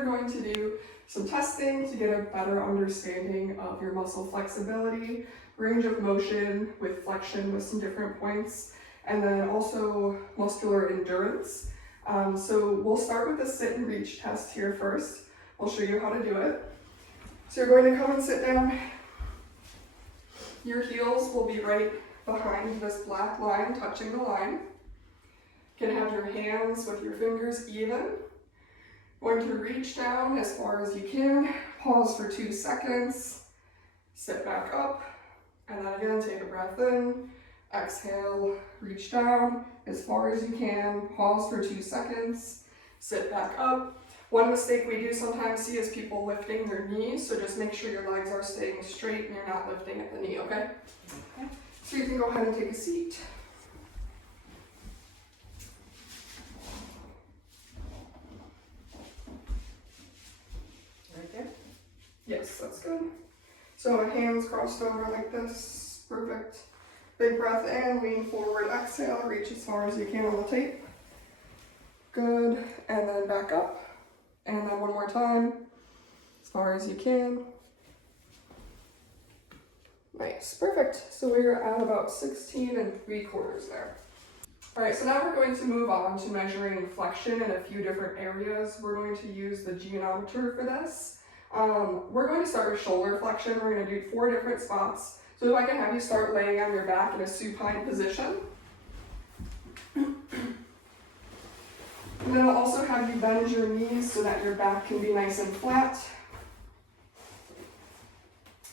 we're going to do some testing to get a better understanding of your muscle flexibility, range of motion with flexion with some different points, and then also muscular endurance. So we'll start with the sit and reach test here first. I'll show you how to do it. So you're going to come and sit down. Your heels will be right behind this black line, touching the line. You can have your hands with your fingers even. Going to reach down as far as you can, pause for 2 seconds, sit back up, and then again take a breath in, exhale, reach down as far as you can, pause for 2 seconds, sit back up. One mistake we do sometimes see is people lifting their knees, so just make sure your legs are staying straight and you're not lifting at the knee, okay? Okay. So you can go ahead and take a seat. Yes, that's good. So hands crossed over like this, perfect. Big breath in, lean forward, exhale, reach as far as you can on the tape. Good, and then back up. And then one more time, as far as you can. Nice, perfect. So we're at about 16 3/4 there. All right, so now we're going to move on to measuring flexion in a few different areas. We're going to use the Geonometer for this. We're going to start with shoulder flexion. We're going to do 4 different spots. So if I can have you start laying on your back in a supine position. And then I'll also have you bend your knees so that your back can be nice and flat.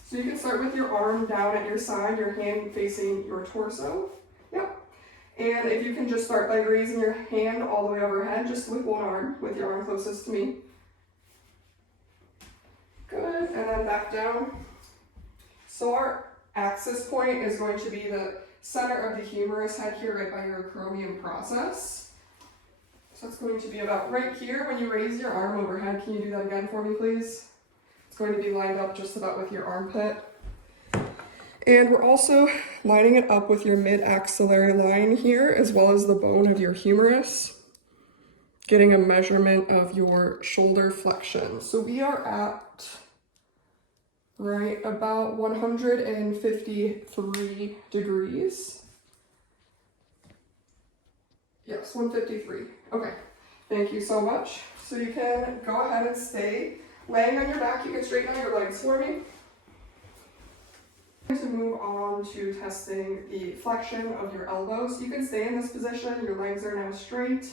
So you can start with your arm down at your side, your hand facing your torso. Yep. And if you can just start by raising your hand all the way overhead, just with one arm, with your arm closest to me. Good, and then back down. So our axis point is going to be the center of the humerus head here, right by your acromion process. So it's going to be about right here. When you raise your arm overhead, can you do that again for me, please? It's going to be lined up just about with your armpit. And we're also lining it up with your mid-axillary line here, as well as the bone of your humerus, getting a measurement of your shoulder flexion. So we are at right about 153 degrees. Yes, 153. Okay, thank you so much. So you can go ahead and stay laying on your back. You can straighten out your legs for me. To move on to testing the flexion of your elbows. You can stay in this position. Your legs are now straight.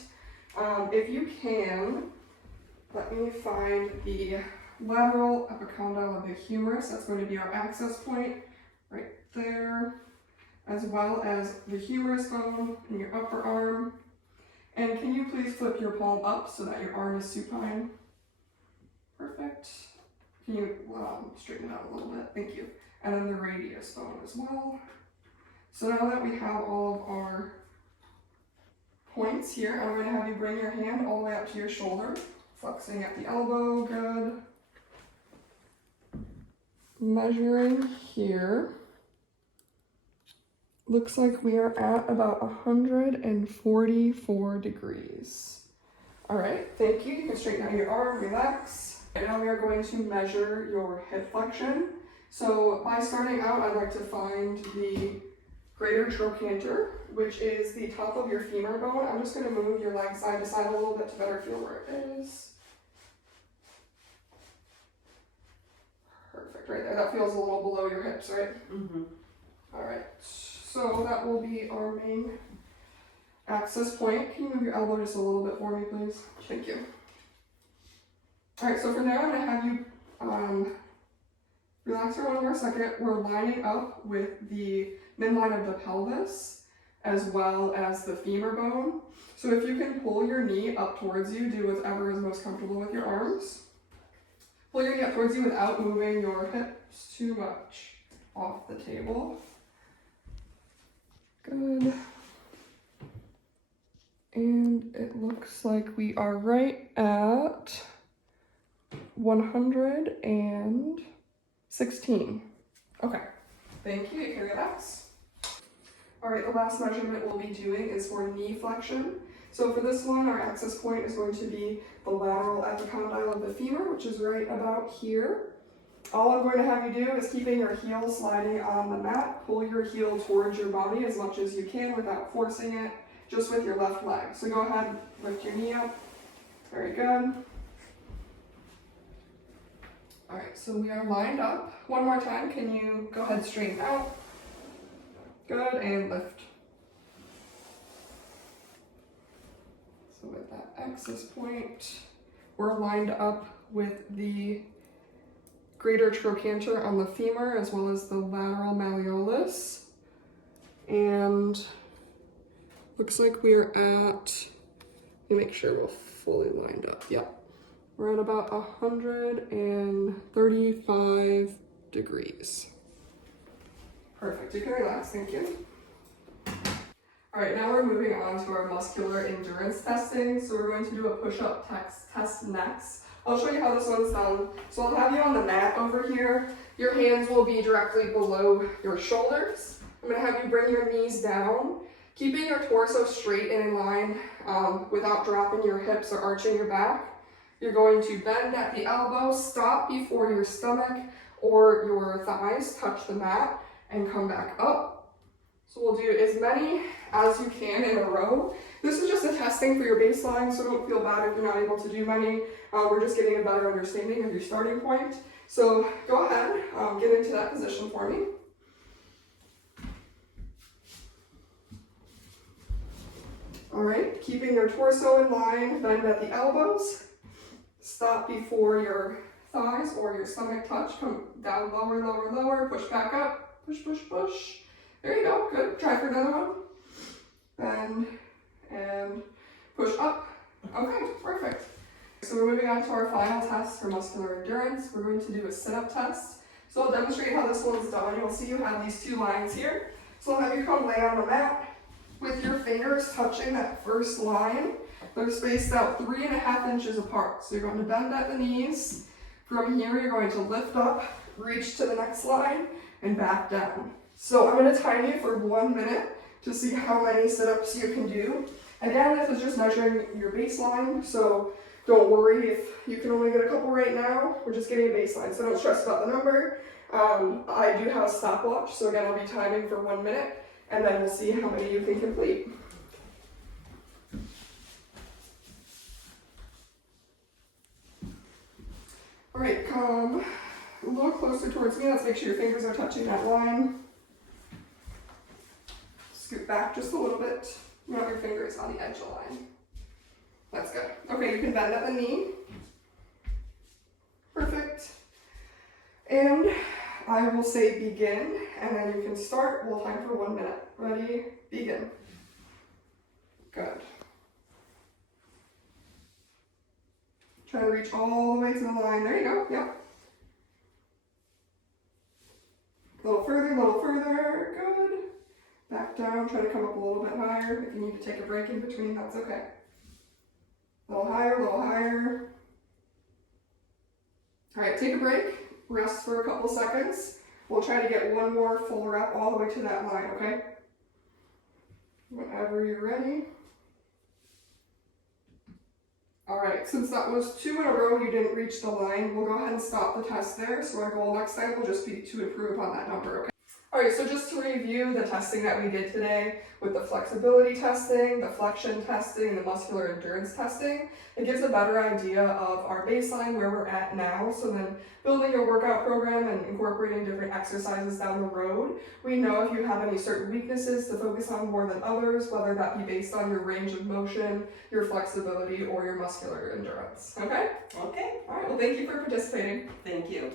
If you can, let me find the lateral epicondyle of the humerus. That's going to be our access point right there, as well as the humerus bone in your upper arm. And can you please flip your palm up so that your arm is supine? Perfect. Can you straighten it out a little bit? Thank you. And then the radius bone as well. So now that we have all of our points here, I'm going to have you bring your hand all the way up to your shoulder, flexing at the elbow, good. Measuring here. Looks like we are at about 144 degrees. All right, thank you. You can straighten out your arm, relax. And now we are going to measure your hip flexion. So by starting out, I'd like to find the greater trochanter, which is the top of your femur bone. I'm just going to move your leg side to side a little bit to better feel where it is. Perfect, right there. That feels a little below your hips, right? Mm-hmm. All right, so that will be our main access point. Can you move your elbow just a little bit for me, please? Thank you. All right, so for now, I'm going to have you relax for one more second. We're lining up with the midline of the pelvis as well as the femur bone. So if you can pull your knee up towards you, do whatever is most comfortable with your arms. Pull your knee up towards you without moving your hips too much off the table. Good. And it looks like we are right at 116. Okay, thank you. You can relax. All right, the last measurement we'll be doing is for knee flexion. So for this one, our access point is going to be the lateral epicondyle of the femur, which is right about here. All I'm going to have you do is keeping your heel sliding on the mat, pull your heel towards your body as much as you can without forcing it, just with your left leg. So go ahead, lift your knee up. Very good. All right, so we are lined up. One more time, can you go ahead, straighten out? Good, and lift. So with that access point, we're lined up with the greater trochanter on the femur as well as the lateral malleolus. And looks like we're at, let me make sure we're fully lined up. Yep. We're at about 135 degrees. Perfect, you can relax, thank you. All right, now we're moving on to our muscular endurance testing. So we're going to do a push-up test next. I'll show you how this one's done. So I'll have you on the mat over here. Your hands will be directly below your shoulders. I'm gonna have you bring your knees down, keeping your torso straight and in line without dropping your hips or arching your back. You're going to bend at the elbow, stop before your stomach or your thighs touch the mat, and come back up. So we'll do as many as you can in a row. This is just a testing for your baseline, so don't feel bad if you're not able to do many. We're just getting a better understanding of your starting point. So go ahead, get into that position for me. All right, keeping your torso in line, bend at the elbows. Stop before your thighs or your stomach touch. Come down lower, lower, lower, push back up, push, push, push. There you go, good. Try for another one. Bend and push up. Okay, perfect. So we're moving on to our final test for muscular endurance. We're going to do a sit-up test. So I'll demonstrate how this one's done. You'll see you have these two lines here. So I'll have you come lay on the mat with your fingers touching that first line. They're spaced out 3.5 inches apart. So you're going to bend at the knees. From here, you're going to lift up, reach to the next line, and back down. So I'm going to time you for 1 minute to see how many sit-ups you can do. Again, this is just measuring your baseline, so don't worry if you can only get a couple right now. We're just getting a baseline, so don't stress about the number. I do have a stopwatch, so again, I'll be timing for 1 minute, and then we'll see how many you can complete. All right, come a little closer towards me. Let's make sure your fingers are touching that line. Scoot back just a little bit. You want your fingers on the edge of the line. That's good. Okay, you can bend at the knee. Perfect. And I will say begin, and then you can start. We'll time for 1 minute. Ready? Begin. Good. Try to reach all the way to the line. There you go. Yep. A little further. Good. Back down. Try to come up a little bit higher. If you need to take a break in between, that's okay. A little higher. All right, take a break. Rest for a couple seconds. We'll try to get one more full rep all the way to that line, okay? Whenever you're ready. All right, since that was 2 in a row, you didn't reach the line, we'll go ahead and stop the test there. So our goal next time will just be to improve on that number, okay? All right, so just to review the testing that we did today with the flexibility testing, the flexion testing, and the muscular endurance testing, it gives a better idea of our baseline, where we're at now. So then building your workout program and incorporating different exercises down the road, we know if you have any certain weaknesses to focus on more than others, whether that be based on your range of motion, your flexibility, or your muscular endurance, okay? Okay, All right, well, thank you for participating. thank you.